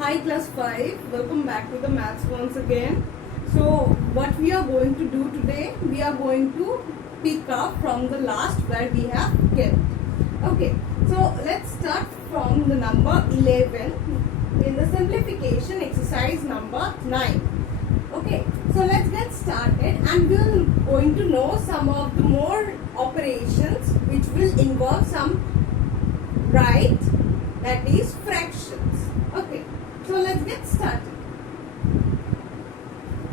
Hi class 5, welcome back to the maths once again. So what we are going to do today, we are going to pick up from the last where we have kept. Okay, so let's start from the number 11 in the simplification exercise number 9. Okay, so let's get started and we're going to know some of the more operations which will involve some right, that is fractions. Okay, so let's get started.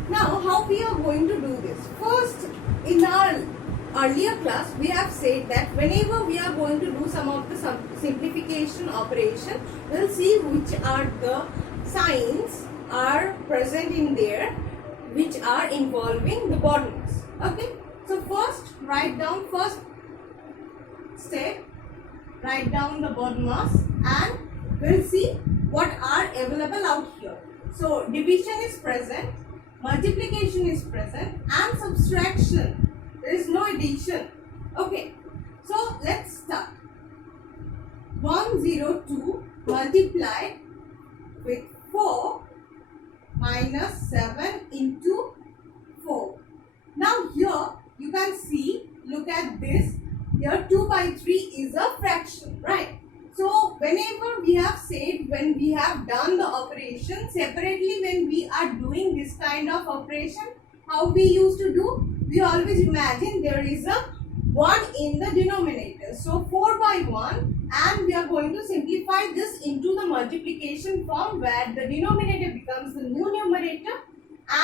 Now how we are going to do this? First, in our earlier class we have said that whenever we are going to do some of the simplification operation, we'll see which are the signs are present in there which are involving the bottoms. Okay, so first write down first step, write down the bottoms and we'll see what are available out here. So division is present, multiplication is present and subtraction. There is no addition. Okay, so let's start. 102 multiplied with 4 minus 7 into 4. Now here you can see, look at this. Here 2 by 3 is a fraction, right? So whenever we have said, when we have done the operation separately, when we are doing this kind of operation, how we used to do? We always imagine there is a 1 in the denominator. So 4 by 1, and we are going to simplify this into the multiplication form where the denominator becomes the new numerator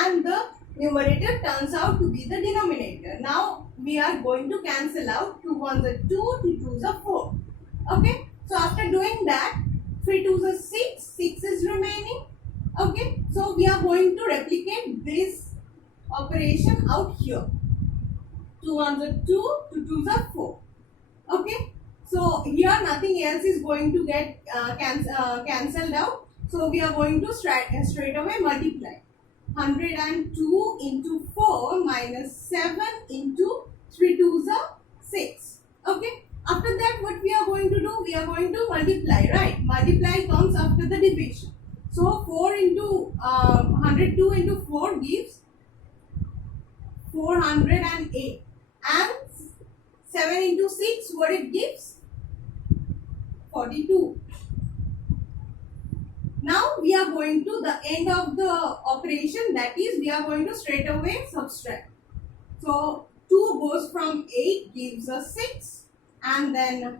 and the numerator turns out to be the denominator. Now we are going to cancel out 2 ones are 2, 2 twos are 4. Okay, so after doing that, 3 twos are 6, 6 is remaining. Okay, so we are going to replicate this operation out here. 2 ones are 2, 2 twos are 4. Okay, so here nothing else is going to get cancelled out. So we are going to straight away multiply. 102 into 4 minus 7 into 3 twos are 6. Okay, after that what we are going to do? We are going to multiply, right? Multiply comes after the division. So 4 into 102 into 4 gives 408 and 7 into 6 what it gives? 42. Now we are going to the end of the operation, that is we are going to straight away subtract. So 2 goes from 8 gives us 6 and then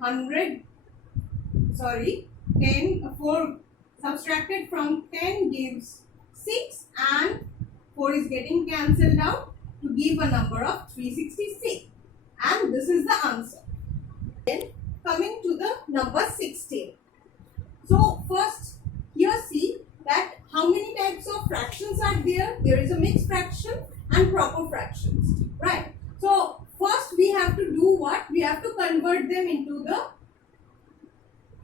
4 subtracted from 10 gives 6 and 4 is getting cancelled out to give a number of 366, and this is the answer. Then coming to the number 16. So first here see that how many types of fractions are there. There is a mixed fraction and proper fractions, right? So first we have to do what? We have to convert them into the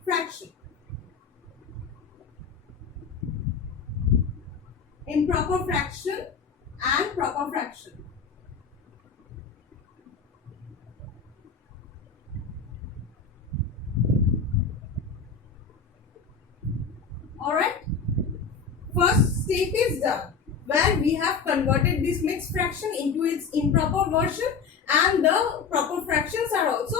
fraction. Improper fraction and proper fraction. Alright, first step is done where we have converted this mixed fraction into its improper version and the proper fractions are also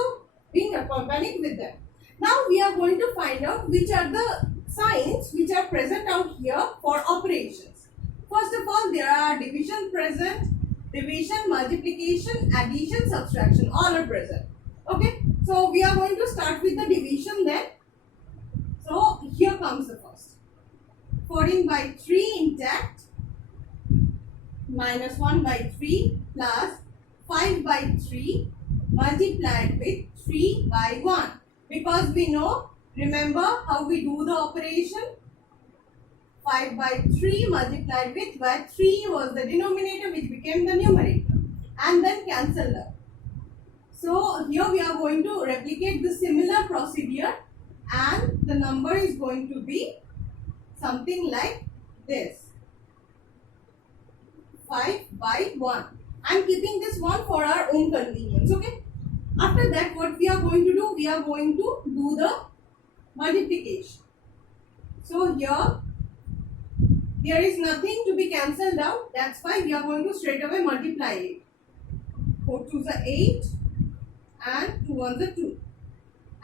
being accompanied with them. Now we are going to find out which are the signs which are present out here for operations. First of all, there are division present, division, multiplication, addition, subtraction, all are present. Okay, so we are going to start with the division then. So here comes the first. 14 by 3 intact minus 1 by 3 plus 5 by 3 multiplied with 3 by 1. Because we know, remember how we do the operation? 5 by 3 multiplied with, where 3 was the denominator which became the numerator, and then cancel out. So here we are going to replicate the similar procedure and the number is going to be something like this. 5 by 1. I am keeping this one for our own convenience. Okay. After that what we are going to do? We are going to do the multiplication. So here there is nothing to be cancelled out. That's why we are going to straight away multiply it. 4 2s are 8 and 2 1s are 2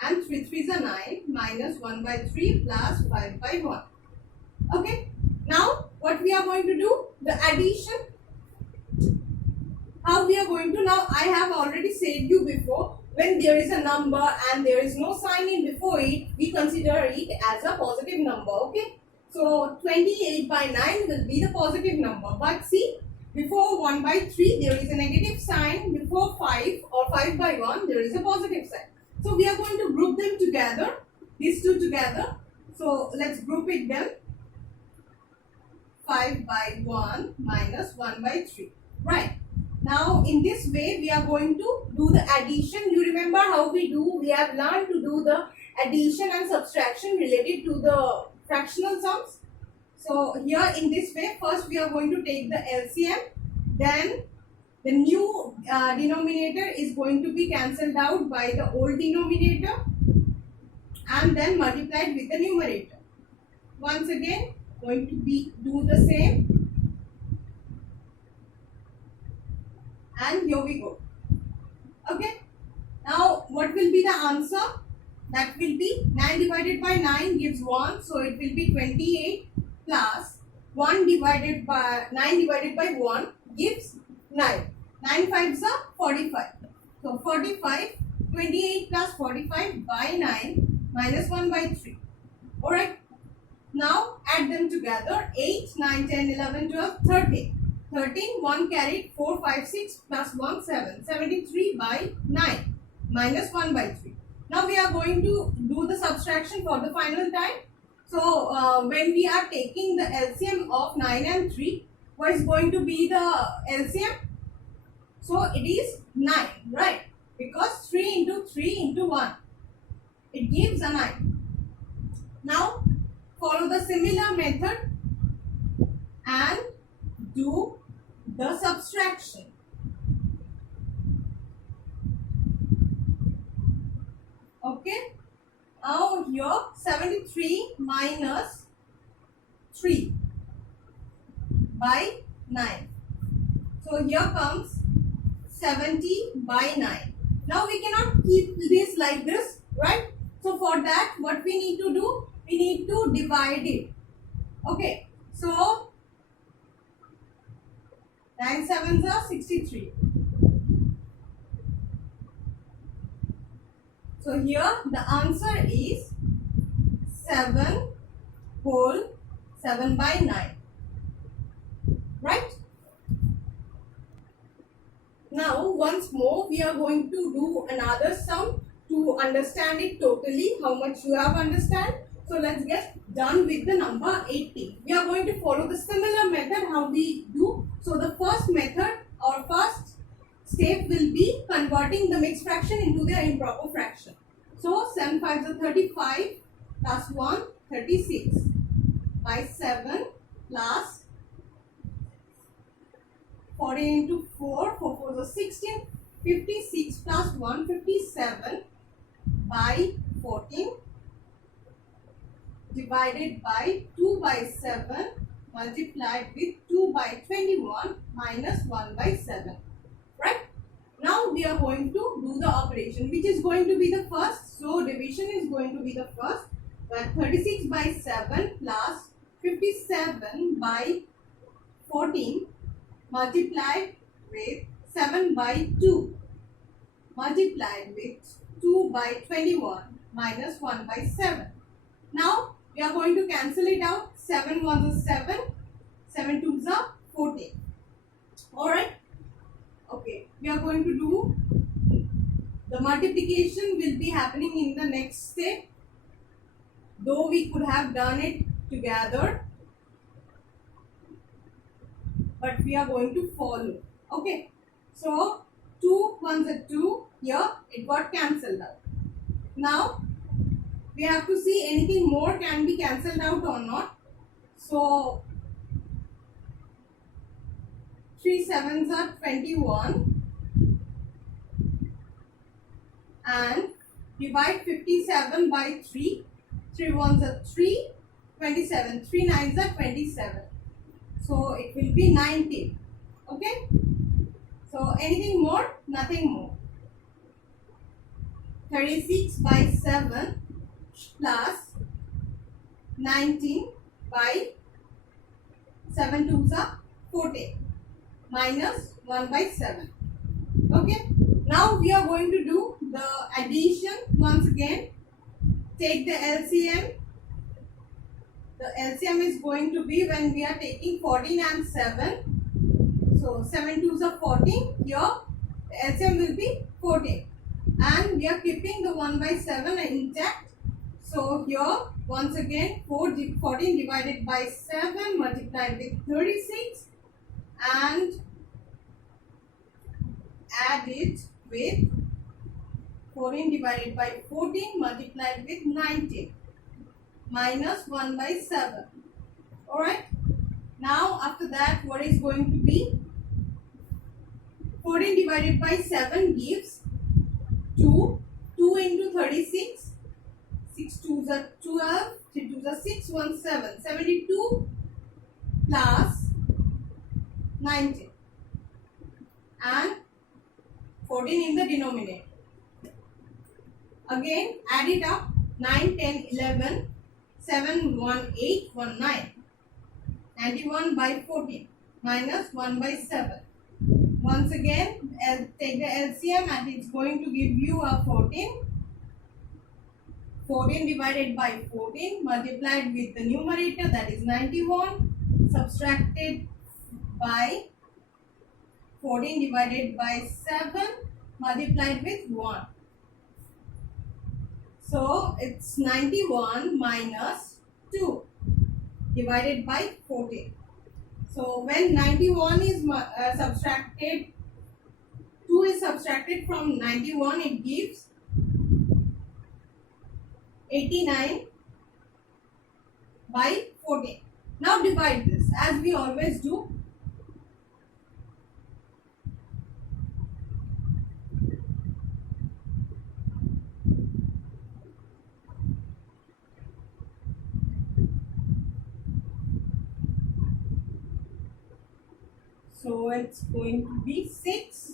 and 3 3s are 9 minus 1 by 3 plus 5 by 1. Okay. Now what we are going to do? The addition. How we are going to? Now I have already said you before, when there is a number and there is no sign in before it, we consider it as a positive number. Okay. So 28 by 9 will be the positive number. But see, before 1 by 3 there is a negative sign. Before 5 or 5 by 1 there is a positive sign. So we are going to group them together. These two together. So let's group it then. 5 by 1 minus 1 by 3. Right. Now in this way we are going to do the addition. You remember how we do? We have learned to do the addition and subtraction related to the fractional sums. So here in this way, first we are going to take the LCM. Then the new denominator is going to be cancelled out by the old denominator and then multiplied with the numerator. Once again going to be do the same. And here we go. Okay. Now what will be the answer? That will be 9 divided by 9 gives 1. So it will be 28 plus 1 divided by 9 divided by 1 gives 9. 9 5s are 45. So 45, 28 plus 45 by 9 minus 1 by 3. Alright. Now add them together. 8, 9, 10, 11, 12, 13. 13, 1 carried, 4, 5, 6 plus 1, 7. 73 by 9 minus 1 by 3. Now we are going to do the subtraction for the final time. So when we are taking the LCM of 9 and 3, what is going to be the LCM? So it is 9, right? Because 3 into 3 into 1, it gives a 9. Now follow the similar method and do the subtraction. Okay. Now here 73 minus 3 by 9. So here comes 70 by 9. Now we cannot keep this like this, right? So for that what we need to do? We need to divide it. Okay. So 9 7s are 63. So here the answer is 7 whole 7 by 9. Right? Now once more we are going to do another sum to understand it totally, how much you have understand. So let's get done with the number 80. We are going to follow the similar method how we do. So the first method or first step will be converting the mixed fraction into the improper fraction. So 7 5s are 35 plus 1 36 by 7 plus 14 into 4 4 4s are 16 56 plus 1 57 by 14 divided by 2 by 7 multiplied with 2 by 21 minus 1 by 7. Right? Now we are going to do the operation, which is going to be the first. So division is going to be the first. But 36 by 7 plus 57 by 14 multiplied with 7 by 2 multiplied with 2 by 21 minus 1 by 7. Now we are going to cancel it out. 7 1s are 7, 7 2s are 14. Alright. Okay. We are going to do the multiplication will be happening in the next step. Though we could have done it together, but we are going to follow. Okay. So 2 1s are 2. Here it got cancelled out. Now we have to see anything more can be cancelled out or not. So 3 7s are 21 and divide 57 by 3. 3 1s are 3, 27. 3 9s are 27. So it will be 19. Okay. So anything more? Nothing more. 36 by 7 plus 19 by 7 twos are 14 minus 1 by 7. Okay. Now we are going to do the addition once again. Take the LCM. The LCM is going to be when we are taking 14 and 7. So 7 twos are 14. Here the LCM will be 14. And we are keeping the 1 by 7 intact. So here once again 14 divided by 7 multiplied with 36 and add it with 14 divided by 14 multiplied with 19 minus 1 by 7. Alright. Now after that what is going to be? 14 divided by 7 gives 2. 2 into 36. 6 2s are 12. 3 2s are 6. 1 7. 72 plus 19. And 14 in the denominator. Again add it up. 9, 10, 11, 7, 1, 8, 1, 9. 91 by 14 minus 1 by 7. Once again take the LCM and it's going to give you a 14. 14 divided by 14 multiplied with the numerator, that is 91, subtracted by 14 divided by 7 multiplied with 1. So it's 91 minus 2 divided by 14. So when 91 is subtracted, 2 is subtracted from 91, it gives 89 by 14. Now divide this as we always do. So it's going to be 6,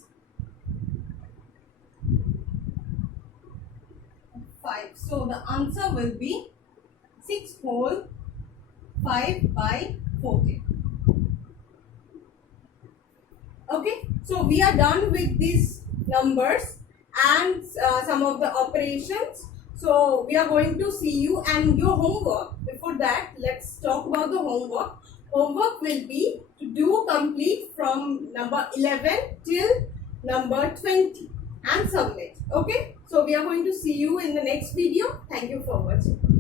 5. So the answer will be 6 whole 5 by 14. Okay, so we are done with these numbers and some of the operations. So we are going to see you and your homework. Before that, let's talk about the homework. Homework will be to do complete from number 11 till number 20 and submit. Okay, so we are going to see you in the next video. Thank you for watching.